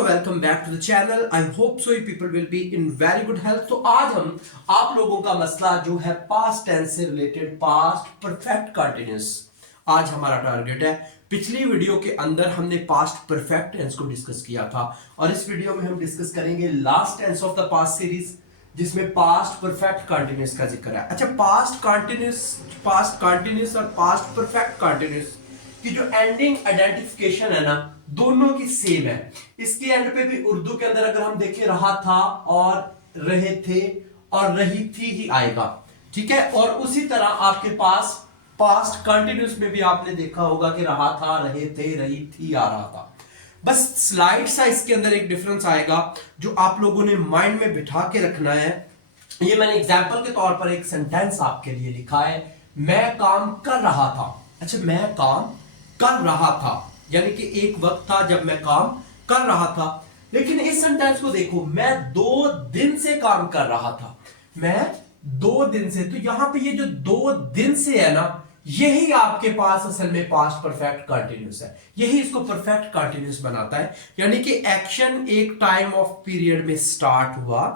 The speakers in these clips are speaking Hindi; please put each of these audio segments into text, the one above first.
तो welcome back to the channel. I hope so you people will be in very good health. तो आज हम आप लोगों का मसला जो है पास्ट टेंस से रिलेटेड, पास्ट परफेक्ट कंटिन्यूअस, आज हमारा टारगेट है। पिछली वीडियो के अंदर हमने पास्ट परफेक्ट टेंस को डिस्कस किया था और इस वीडियो में हम डिस्कस करेंगे last tense of the past series, जिसमें पास्ट परफेक्ट कंटिन्यूअस का जिक्र है। अच्छा, पास्ट कंटिन्यूअस और पास्ट परफेक्ट कंटिन्यूअस की जो एंडिंग आइडेंटिफिकेशन है ना, दोनों की सेम है। इसके एंड पे भी उर्दू के अंदर अगर हम देखें, रहा था और रहे थे और रही थी ही आएगा, ठीक है। और उसी तरह आपके पास पास्ट कंटिन्यूअस में भी आपने देखा होगा कि रहा था, रहे थे, रही थी, आ रहा था। बस स्लाइड साइज के अंदर एक डिफरेंस आएगा जो आप लोगों ने माइंड में बिठा के रखना है। ये मैंने एग्जाम्पल के तौर पर एक सेंटेंस आपके लिए लिखा है, मैं काम कर रहा था। अच्छा, मैं काम कर रहा था यानी कि एक वक्त था जब मैं काम कर रहा था। लेकिन इस सेंटेंस को देखो, मैं 2 दिन से काम कर रहा था। मैं 2 दिन से, तो यहां पे ये जो 2 दिन से है ना, यही आपके पास असल में पास्ट परफेक्ट कंटिन्यूअस है। यही इसको परफेक्ट कंटिन्यूअस बनाता है। यानी कि एक्शन एक टाइम ऑफ पीरियड में स्टार्ट हुआ,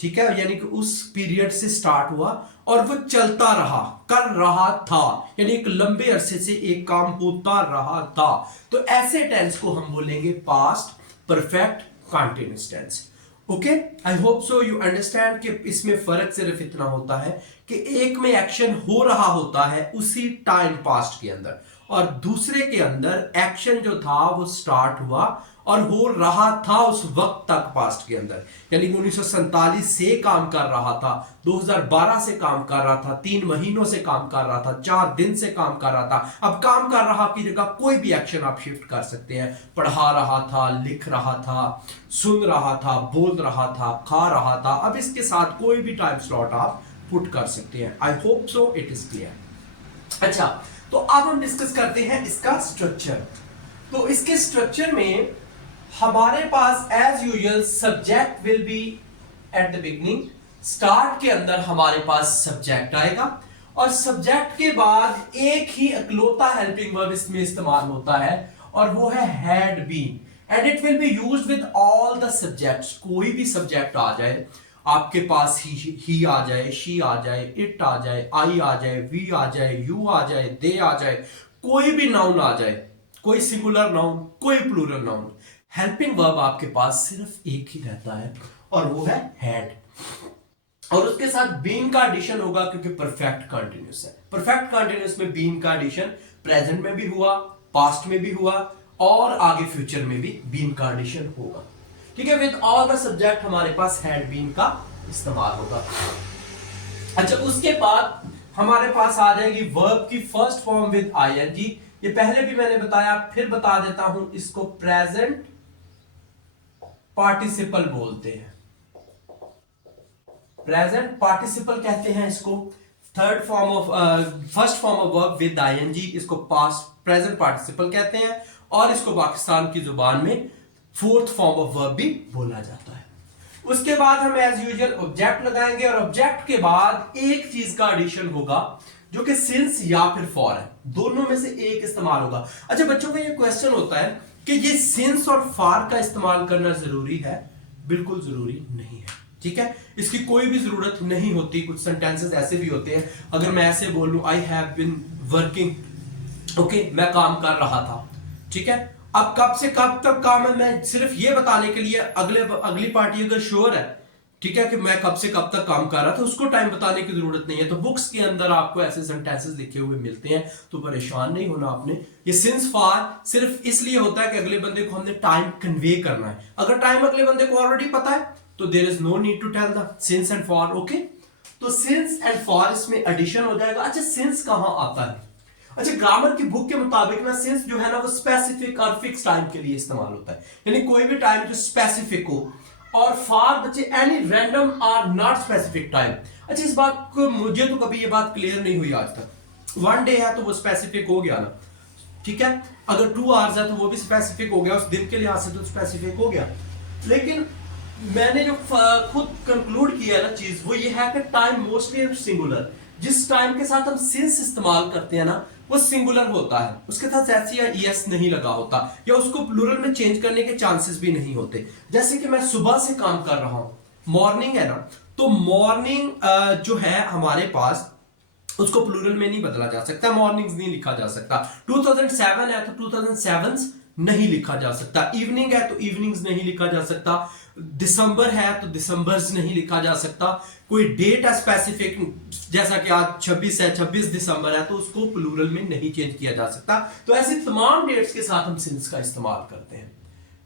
ठीक है, यानी कि उस पीरियड से स्टार्ट हुआ और वो चलता रहा, कर रहा था, यानी एक लंबे अरसे से एक काम होता रहा था। तो ऐसे टेंस को हम बोलेंगे past perfect continuous tense. Okay, I hope so you understand कि इसमें फर्क सिर्फ इतना होता है कि एक में एक्शन हो रहा होता है उसी टाइम पास्ट के अंदर, और दूसरे के अंदर एक्शन जो था वो स्टार्ट हुआ और हो रहा था उस वक्त तक पास्ट के अंदर। यानी कि 1947 से काम कर रहा था, 2012 से काम कर रहा था, 3 महीनों से काम कर रहा था, 4 दिन से काम कर रहा था। अब काम कर रहा की जगह कोई भी एक्शन आप शिफ्ट कर सकते हैं। पढ़ा रहा था, लिख रहा था, सुन रहा था, बोल रहा था, खा रहा था। अब इसके साथ कोई भी टाइम स्लॉट आप पुट कर सकते हैं। आई hope so it is clear. अच्छा, तो अब हम डिस्कस करते हैं इसका स्ट्रक्चर। तो इसके स्ट्रक्चर में हमारे पास as usual subject will be at the beginning. Start के अंदर हमारे पास सब्जेक्ट आएगा और सब्जेक्ट के बाद एक ही इकलौता हेल्पिंग वर्ब इसमें इस्तेमाल होता है और वो है had been, and it will be used with all the subjects. कोई भी सब्जेक्ट आ जाए आपके पास, ही आ जाए, शी आ जाए, इट आ जाए, आई आ जाए, वी आ जाए, यू आ जाए, दे आ जाए, कोई भी नाउन आ जाए, कोई सिंगुलर नाउन, कोई प्लूरल नाउन, हेल्पिंग वर्ब आपके पास सिर्फ एक ही रहता है और वो है हैड। और उसके साथ बीन का एडिशन होगा क्योंकि परफेक्ट कंटीन्यूअस है। परफेक्ट कंटीन्यूअस में बीन का एडिशन प्रेजेंट में भी हुआ, पास्ट में भी हुआ और आगे फ्यूचर में भी बीन का एडिशन होगा, ठीक है। विद ऑल द सब्जेक्ट हमारे पास हैड बीन का इस्तेमाल होगा। अच्छा, उसके बाद हमारे पास आ जाएगी वर्ब की फर्स्ट फॉर्म विद आईएनजी। ये पहले भी मैंने बताया, फिर बता देता हूं, इसको प्रेजेंट पार्टिसिपल बोलते हैं। प्रेजेंट पार्टिसिपल कहते हैं इसको। First form of verb with ING, इसको पास्ट प्रेजेंट पार्टिसिपल कहते हैं और इसको पाकिस्तान की जुबान में फोर्थ फॉर्म ऑफ वर्ब भी बोला जाता है। उसके बाद हम एज यूजुअल ऑब्जेक्ट लगाएंगे और ऑब्जेक्ट के बाद एक चीज का एडिशन होगा जो कि सिंस या फिर फॉर है, दोनों में से एक इस्तेमाल होगा। अच्छा बच्चों का ये क्वेश्चन होता है कि ये सिंस और फॉर का इस्तेमाल करना जरूरी है? बिल्कुल जरूरी नहीं है, ठीक है। इसकी कोई भी जरूरत नहीं होती। कुछ सेंटेंसेस ऐसे भी होते हैं, अगर मैं ऐसे बोलूं I have been working, okay, मैं काम कर रहा था, ठीक है। अब कब से कब तक काम है, मैं सिर्फ ये बताने के लिए, अगली पार्टी अगर श्योर है, ठीक है, कि मैं कब से कब तक काम कर रहा था, उसको टाइम बताने की जरूरत नहीं है। तो बुक्स के अंदर आपको ऐसे सेंटेंसेस लिखे हुए मिलते हैं, तो परेशान नहीं होना आपने। ये सिंस फॉर सिर्फ इसलिए होता है कि अगले बंदे को हमने टाइम कन्वे करना है। अगर टाइम अगले बंदे को ऑलरेडी पता है तो there is no need to tell the since and for, okay. तो सिंस एंड फॉर इसमें एडिशन हो जाएगा। अच्छा, सिंस कहां आता है? अच्छा, ग्रामर की बुक के मुताबिक ना सिंस जो है ना वो स्पेसिफिक और फिक्स टाइम के लिए इस्तेमाल होता है, यानी कोई भी टाइम जो स्पेसिफिक हो। और फॉर बच्चे एनी रैंडम और नॉट स्पेसिफिक टाइम। अच्छा, इस बात को मुझे तो कभी ये बात क्लियर नहीं हुई आज तक। 1 डे है तो वो स्पेसिफिक हो गया ना, ठीक है। अगर 2 आवर्स है तो वो भी स्पेसिफिक हो गया, उस दिन के लिहाज से तो स्पेसिफिक हो गया। लेकिन मैंने जो खुद कंक्लूड किया ना चीज, वो ये है कि टाइम मोस्टली सिंगुलर, जिस टाइम के साथ हम सिंस इस्तेमाल करते हैं ना वो सिंगुलर होता है, उसके साथ एस या ईएस नहीं लगा होता, या उसको प्लूरल में चेंज करने के चांसेस भी नहीं होते। जैसे कि मैं सुबह से काम कर रहा हूं, मॉर्निंग है ना, तो मॉर्निंग जो है हमारे पास उसको प्लूरल में नहीं बदला जा सकता, मॉर्निंग्स नहीं लिखा जा सकता। 2007 है तो 2007s नहीं लिखा जा सकता, इवनिंग है तो इवनिंग्स नहीं लिखा जा सकता, दिसंबर है तो दिसंबर्स नहीं लिखा जा सकता। कोई डेट है स्पेसिफिक, जैसा कि आज 26 है, 26 दिसंबर है, तो उसको प्लूरल में नहीं चेंज किया जा सकता। तो ऐसी तमाम डेट्स के साथ हम सिंस का इस्तेमाल करते हैं,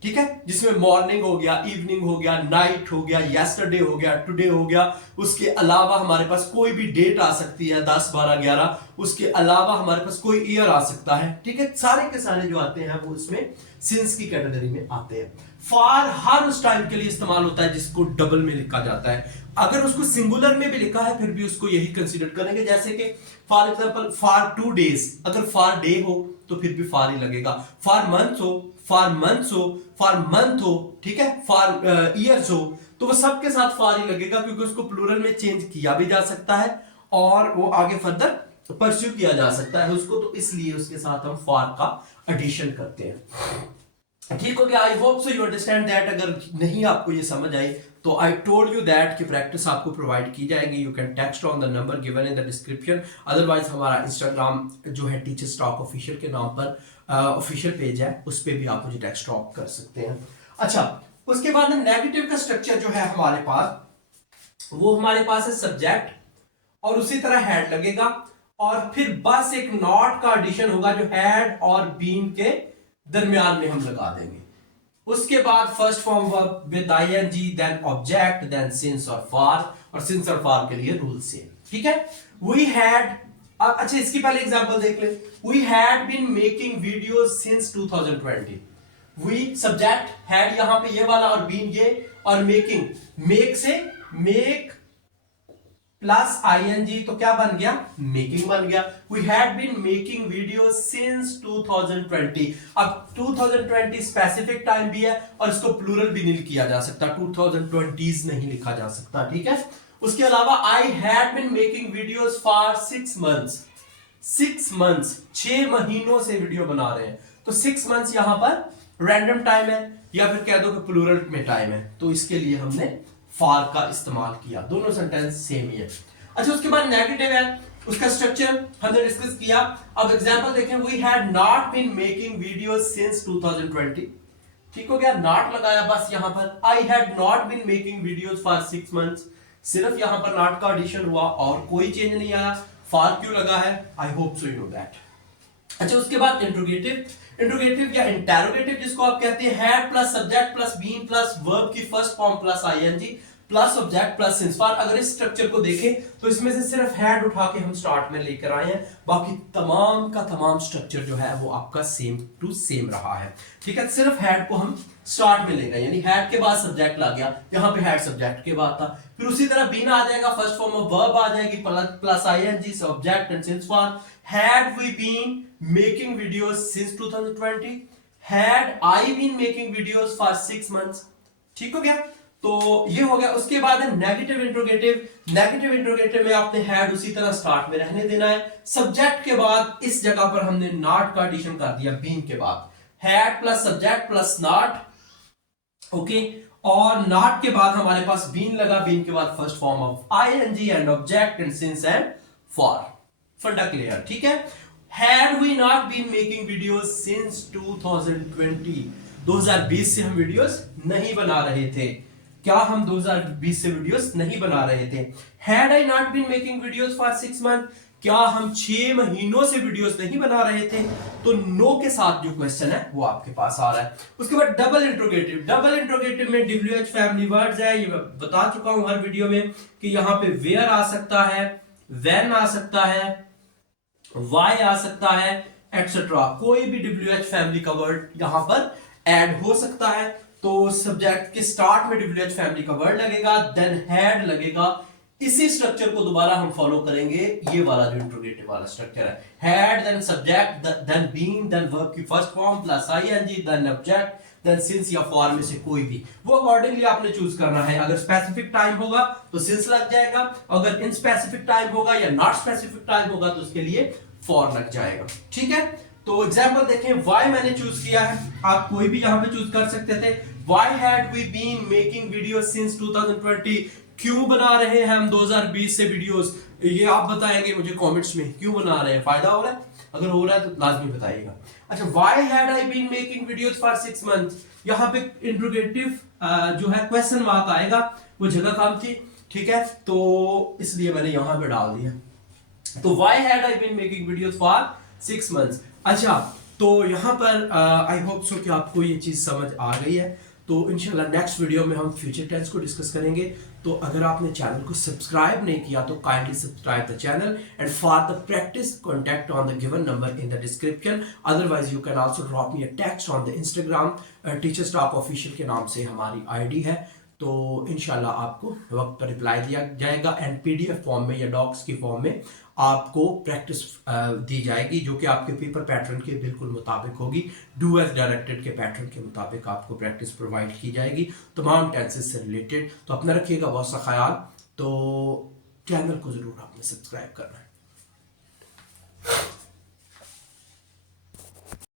ठीक है, जिसमें मॉर्निंग हो गया, इवनिंग हो गया, नाइट हो गया, यस्टरडे हो गया, टुडे हो गया। उसके अलावा हमारे पास कोई भी डेट आ सकती है, 10, 12, 11। उसके अलावा हमारे पास कोई ईयर आ सकता है, ठीक है। सारे के सारे जो आते हैं वो इसमें सिंस की कैटेगरी में आते हैं। फार हर उस टाइम के लिए इस्तेमाल होता है जिसको डबल में लिखा जाता है। अगर उसको सिंगुलर में भी लिखा है फिर भी उसको यही कंसीडर करेंगे। जैसे कि फॉर एग्जांपल फार 2 डेज, अगर फार डे हो तो फिर भी फार ही लगेगा। फार मंथ हो, फार मंथ्स हो, फार मंथ हो, ठीक है, फार ईयर्स हो, तो वो सबके साथ फार ही लगेगा, क्योंकि उसको प्लूरल में चेंज किया भी जा सकता है और वो आगे फर्दर परस्यू किया जा सकता है उसको, तो इसलिए उसके साथ हम फार का एडिशन करते हैं। ठीक हो गया? आई hope so you understand that. अगर नहीं आपको ये समझ आई तो आई टोल्ड यू दैट कि प्रैक्टिस आपको प्रोवाइड की जाएगी। You can text on the number given in the description. Otherwise हमारा इंस्टाग्राम जो है टीचर्स टॉक ऑफिशियल के नाम पर ऑफिशियल पेज है, उस पर भी आप मुझे टेक्स्ट ड्रॉप कर सकते हैं। अच्छा, उसके बाद नेगेटिव का स्ट्रक्चर जो है हमारे पास, वो हमारे पास है सब्जेक्ट और उसी तरह हेड लगेगा और फिर बस एक नॉट का एडिशन होगा जो हेड और बीन के दरमियान में हम लगा देंगे। उसके बाद first form verb with ING, then object, then since और फार, और सिंस और फार के लिए रूल सेम, ठीक है। वी हैड, अच्छा इसकी पहले एग्जांपल देख ले। We had been making videos since 2020। We subject, had यहां पे ये वाला और बीन ये, और मेकिंग, मेक से मेक प्लस आईएनजी तो क्या बन गया? मेकिंग बन गया। We had been making video since 2020। अब 2020 स्पेसिफिक टाइम भी है और इसको प्लूरल भी नहीं किया जा सकता, 2020s नहीं लिखा जा सकता, ठीक है। उसके अलावा I had been making videos for 6 months. 6 months, 6 महीनों से वीडियो बना रहे हैं, तो 6 मंथ्स यहां पर रैंडम टाइम है या फिर कह दो कि प्लूरल में टाइम है, तो इसके लिए हमने फार का इस्तेमाल किया। दोनों सेंटेंस सेम ही है। अच्छा, उसके बाद नेगेटिव है, उसका स्ट्रक्चर हमने डिस्कस किया। अब एग्जांपल देखें। We had not been making videos since 2020। ठीक हो गया, नॉट लगाया बस यहां पर। I had not been making videos for 6 months, सिर्फ यहां पर नॉट का एडिशन हुआ और कोई चेंज नहीं आया। फार क्यों लगा है? आई hope so you know that. अच्छा, उसके बाद इंट्रोगेटिव, इंट्रोगेटिव या इंटेरोगेटिव जिसको आप कहते हैं, had plus subject plus been plus verb की first form plus ING plus object plus since for. अगर इस स्ट्रक्चर को देखें तो इसमें से सिर्फ हैड उठा के हम स्टार्ट में लेकर आए हैं, बाकी तमाम का तमाम स्ट्रक्चर जो है वो आपका सेम टू सेम रहा है, ठीक है। सिर्फ हैड को हम स्टार्ट में ले गए, यानी हैड के बाद सब्जेक्ट ला गया, यहां पे हैड सब्जेक्ट के बाद था। फिर उसी तरह बीन आ जाएगा, फर्स्ट फॉर्म ऑफ वर्ब आ जाएगी प्लस आईएनजी से object and since for. Had we been making videos since 2020, had I been making videos for 6 months. ठीक हो गया, तो ये हो गया। उसके बाद है नेगेटिव इंट्रोगेटिव। नेगेटिव इंट्रोगेटिव में आपने हैड उसी तरह स्टार्ट में रहने देना है। सब्जेक्ट के बाद इस जगह पर हमने नॉट का एडिशन कर दिया, बीन के बाद had plus subject plus not, okay. और नॉट के बाद हमारे पास बीन लगा, बीन के बाद first form of ING and object and since and for. फंडा क्लियर, ठीक है। Had we not been making videos since 2020, 2020 से हम वीडियोस नहीं बना रहे थे। क्या हम 2020 से वीडियोस नहीं बना रहे थे? Had I not been making videos for 6 month, क्या हम 6 महीनों से वीडियोस नहीं बना रहे थे? तो नो के साथ जो क्वेश्चन है वो आपके पास आ रहा है। उसके बाद डबल इंट्रोगेटिव। डबल इंट्रोगेटिव में WH फैमिली वर्ड्स है, ये मैं बता चुका हूं हर वीडियो में कि यहां पे वेयर आ सकता है, व्हेन आ सकता है, वाई आ सकता है, एटसेट्रा। कोई भी WH फैमिली का वर्ड यहां पर ऐड हो सकता है। तो सब्जेक्ट के स्टार्ट में WH फैमिली का वर्ड लगेगा, देन हैड लगेगा। इसी स्ट्रक्चर को दोबारा हम फॉलो करेंगे, ये वाला जो इंट्रोगेटिव वाला स्ट्रक्चर है। Had, then subject, then been, then verb की first form plus ING, then object then since या फॉर में से कोई भी, वो अकॉर्डिंगली आपने चूज करना है। अगर स्पेसिफिक टाइम होगा तो सिंस लग जाएगा, अगर इन स्पेसिफिक टाइम होगा या नॉट स्पेसिफिक टाइम होगा तो उसके लिए फॉर लग जाएगा। ठीक है, तो एग्जांपल देखें, व्हाई मैंने चूज किया है, आप कोई भी यहां पे चूज कर सकते थे। Why had we been making videos since 2020, क्यों बना रहे हैं हम 2020 से वीडियोस, ये आप बताएंगे मुझे कमेंट्स में, क्यों बना रहे हैं, फायदा हो रहा है, अगर हो रहा है तो लाजमी बताइएगा। अच्छा, why had I been making videos for 6 months, यहाँ पे इंट्रोगेटिव जो है क्वेश्चन मार्क आएगा, वो जगह काम थी। ठीक है, तो इसलिए मैंने यहां पे डाल दिया, तो why had I been making videos for 6 months. अच्छा, तो यहां पर आई होप सो कि आपको ये चीज समझ आ गई है। तो इंशाल्लाह नेक्स्ट वीडियो में हम फ्यूचर टेंस को डिस्कस करेंगे। तो अगर आपने चैनल को सब्सक्राइब नहीं किया तो kindly subscribe the channel, and for the practice contact on the given number in the description, otherwise you can also drop me a text on the Instagram, teachers talk official के नाम से हमारी आईडी है। तो इंशाल्लाह आपको वक्त पर रिप्लाई दिया जाएगा, एंड पीडीएफ फॉर्म में या डॉक्स की फॉर्म में आपको प्रैक्टिस दी जाएगी, जो कि आपके पेपर पैटर्न के बिल्कुल मुताबिक होगी। डू एज डायरेक्टेड के पैटर्न के मुताबिक आपको प्रैक्टिस प्रोवाइड की जाएगी तमाम टेंसेस से रिलेटेड। तो अपना रखिएगा बहुत सा ख्याल, तो चैनल को जरूर आपने सब्सक्राइब करना है।